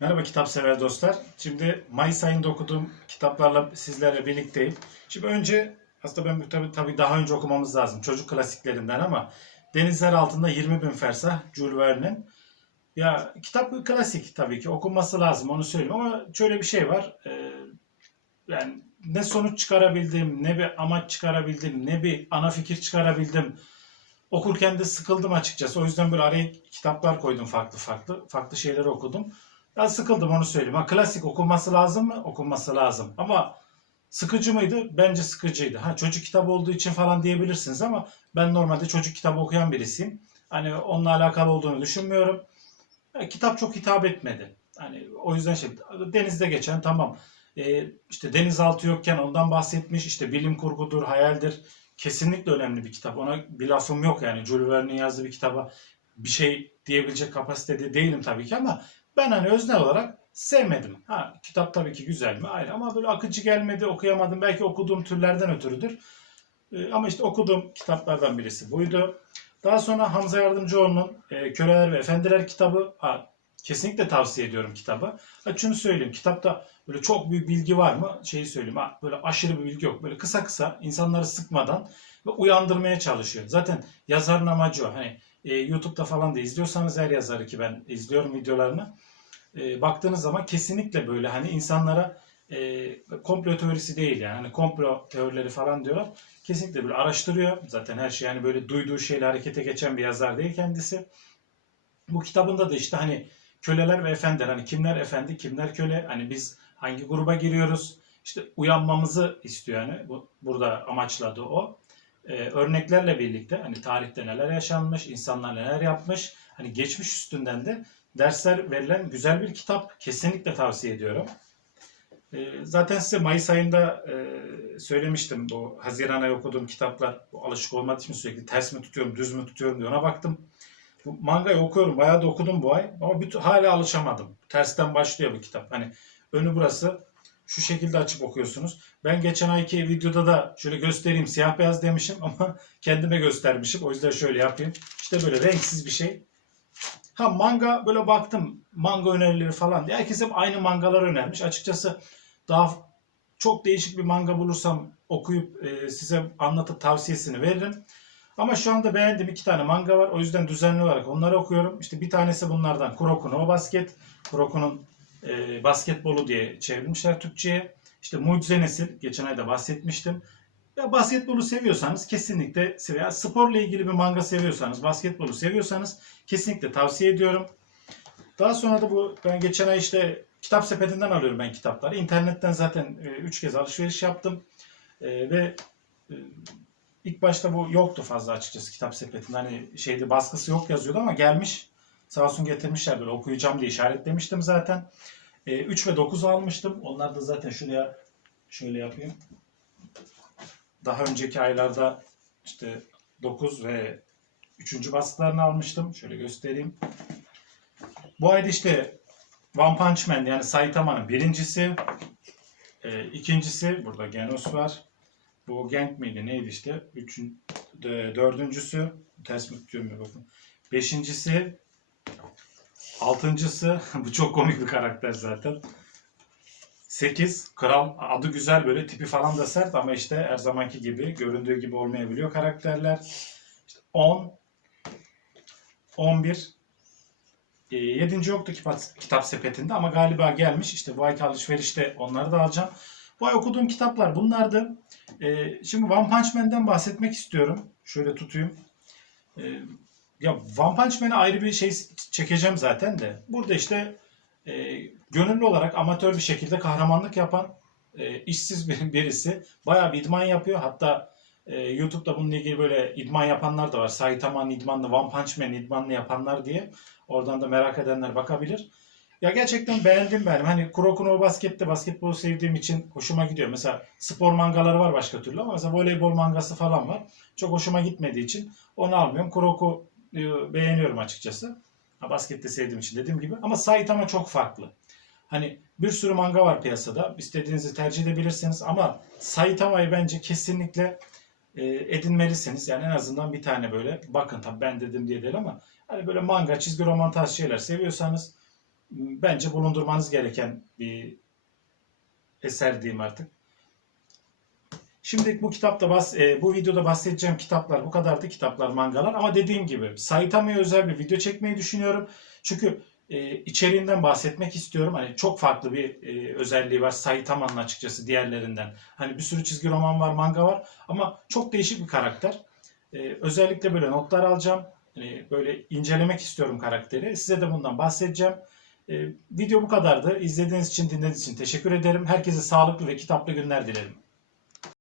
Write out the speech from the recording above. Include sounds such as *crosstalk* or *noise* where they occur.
Merhaba kitap sever dostlar. Şimdi Mayıs ayında okuduğum kitaplarla sizlerle birlikteyim. Şimdi önce aslında ben tabii, tabii daha önce okumamız lazım. Çocuk klasiklerinden ama Denizler Altında 20 Bin Fersah Jules Verne'in. Ya kitap klasik tabii ki okunması lazım onu söyleyeyim ama şöyle bir şey var. Ee, yani ne sonuç çıkarabildim, ne bir amaç çıkarabildim, ne bir ana fikir çıkarabildim. Okurken de sıkıldım açıkçası. O yüzden böyle araya kitaplar koydum farklı farklı. Farklı şeyler okudum. Ben sıkıldım onu söyleyeyim. Ha, klasik okunması lazım mı? Okunması lazım. Ama sıkıcı mıydı? Bence sıkıcıydı. Ha, çocuk kitabı olduğu için falan diyebilirsiniz ama ben normalde çocuk kitabı okuyan birisiyim. Hani onunla alakalı olduğunu düşünmüyorum. Ha, kitap çok hitap etmedi. Hani o yüzden şey denizde geçen tamam. Ee, işte denizaltı yokken ondan bahsetmiş. İşte bilim kurgudur, hayaldir. Kesinlikle önemli bir kitap. Ona bir lafım yok yani. Jules Verne'in yazdığı bir kitaba bir şey diyebilecek kapasitede değilim tabii ki ama ben hani öznel olarak sevmedim. Ha kitap tabii ki güzel mi? Ayrı ama böyle akıcı gelmedi, okuyamadım. Belki okuduğum türlerden ötürüdür. Ee, ama işte okuduğum kitaplardan birisi buydu. Daha sonra Hamza Yardımcıoğlu'nun e, Köleler ve Efendiler kitabı. Ha, kesinlikle tavsiye ediyorum kitabı. Ha, şunu söyleyeyim. Kitapta böyle çok büyük bilgi var mı? Şeyi söyleyeyim. Ha, böyle aşırı bir bilgi yok. Böyle kısa kısa insanları sıkmadan uyandırmaya çalışıyor. Zaten yazarın amacı o. Hani e, YouTube'da falan da izliyorsanız her yazarı ki ben izliyorum videolarını e, baktığınız zaman kesinlikle böyle hani insanlara e, komplo teorisi değil yani hani komplo teorileri falan diyorlar. Kesinlikle böyle araştırıyor. Zaten her şey yani böyle duyduğu şeyle harekete geçen bir yazar değil kendisi. Bu kitabında da işte hani köleler ve efendiler hani kimler efendi kimler köle hani biz hangi gruba giriyoruz işte uyanmamızı istiyor yani bu, burada amaçladığı o. Ee, örneklerle birlikte hani tarihte neler yaşanmış, insanlar neler yapmış, hani geçmiş üstünden de dersler verilen güzel bir kitap. Kesinlikle tavsiye ediyorum. Ee, zaten size Mayıs ayında e, söylemiştim bu Haziran ayı okuduğum kitaplar. Bu alışık olmadığım için sürekli ters mi tutuyorum, düz mü tutuyorum diye ona baktım. Bu mangayı okuyorum. Bayağı da okudum bu ay. Ama bütün, hala alışamadım. Tersten başlıyor bu kitap. Hani önü burası. Şu şekilde açıp okuyorsunuz. Ben geçen ayki videoda da şöyle göstereyim siyah beyaz demişim *laughs* ama kendime göstermişim. O yüzden şöyle yapayım. İşte böyle renksiz bir şey. Ha manga böyle baktım manga önerileri falan diye. Herkes hep aynı mangalar önermiş. Açıkçası daha çok değişik bir manga bulursam okuyup e, size anlatıp tavsiyesini veririm. Ama şu anda beğendiğim iki tane manga var. O yüzden düzenli olarak onları okuyorum. İşte bir tanesi bunlardan Kuroko no Basket. Kuroko'nun e, basketbolu diye çevrilmişler Türkçe'ye. İşte Mucize Nesil. Geçen ayda bahsetmiştim. Ya basketbolu seviyorsanız kesinlikle veya sporla ilgili bir manga seviyorsanız, basketbolu seviyorsanız kesinlikle tavsiye ediyorum. Daha sonra da bu ben geçen ay işte kitap sepetinden alıyorum ben kitapları. İnternetten zaten 3 kez alışveriş yaptım. E, ve e, ilk başta bu yoktu fazla açıkçası kitap sepetinde. Hani şeyde baskısı yok yazıyordu ama gelmiş. Sağ olsun getirmişler böyle okuyacağım diye işaretlemiştim zaten. E, 3 ve 9 almıştım. Onlar da zaten şuraya şöyle yapayım daha önceki aylarda işte 9 ve 3. baskılarını almıştım. Şöyle göstereyim. Bu ayda işte One Punch Man yani Saitama'nın birincisi. E, ikincisi burada Genos var. Bu Genk miydi neydi işte. Üçün, de, dördüncüsü ters mi tutuyorum bakın. Beşincisi altıncısı *laughs* bu çok komik bir karakter zaten. 8 kral adı güzel böyle tipi falan da sert ama işte her zamanki gibi göründüğü gibi olmayabiliyor karakterler. İşte 10 11 e, 7. yoktu kitap, kitap sepetinde ama galiba gelmiş. İşte bu ayki alışverişte onları da alacağım. Bu ay okuduğum kitaplar bunlardı. E, şimdi One Punch Man'den bahsetmek istiyorum. Şöyle tutayım. E, ya One Punch Man'e ayrı bir şey çekeceğim zaten de. Burada işte e, gönüllü olarak amatör bir şekilde kahramanlık yapan e, işsiz bir *laughs* birisi. Bayağı bir idman yapıyor. Hatta e, YouTube'da bununla ilgili böyle idman yapanlar da var. Saitama idmanlı, One Punch Man idmanlı yapanlar diye. Oradan da merak edenler bakabilir. Ya gerçekten beğendim benim. Hani Kuroko no Basket'te basketbolu sevdiğim için hoşuma gidiyor. Mesela spor mangaları var başka türlü ama mesela voleybol mangası falan var. Çok hoşuma gitmediği için onu almıyorum. Kuroko e, beğeniyorum açıkçası. Baskette sevdiğim için dediğim gibi. Ama Saitama çok farklı. Hani bir sürü manga var piyasada. İstediğinizi tercih edebilirsiniz ama Saitama'yı bence kesinlikle e, edinmelisiniz. Yani en azından bir tane böyle bakın tabii ben dedim diye değil ama hani böyle manga, çizgi roman tarzı şeyler seviyorsanız bence bulundurmanız gereken bir eser diyeyim artık. Şimdi bu kitapta bahs e, bu videoda bahsedeceğim kitaplar bu kadardı kitaplar mangalar ama dediğim gibi Saitama'ya özel bir video çekmeyi düşünüyorum. Çünkü e, içeriğinden bahsetmek istiyorum. Hani çok farklı bir e, özelliği var Saitama'nın açıkçası diğerlerinden. Hani bir sürü çizgi roman var, manga var ama çok değişik bir karakter. E, özellikle böyle notlar alacağım. Hani böyle incelemek istiyorum karakteri. Size de bundan bahsedeceğim. E, video bu kadardı. İzlediğiniz için, dinlediğiniz için teşekkür ederim. Herkese sağlıklı ve kitaplı günler dilerim.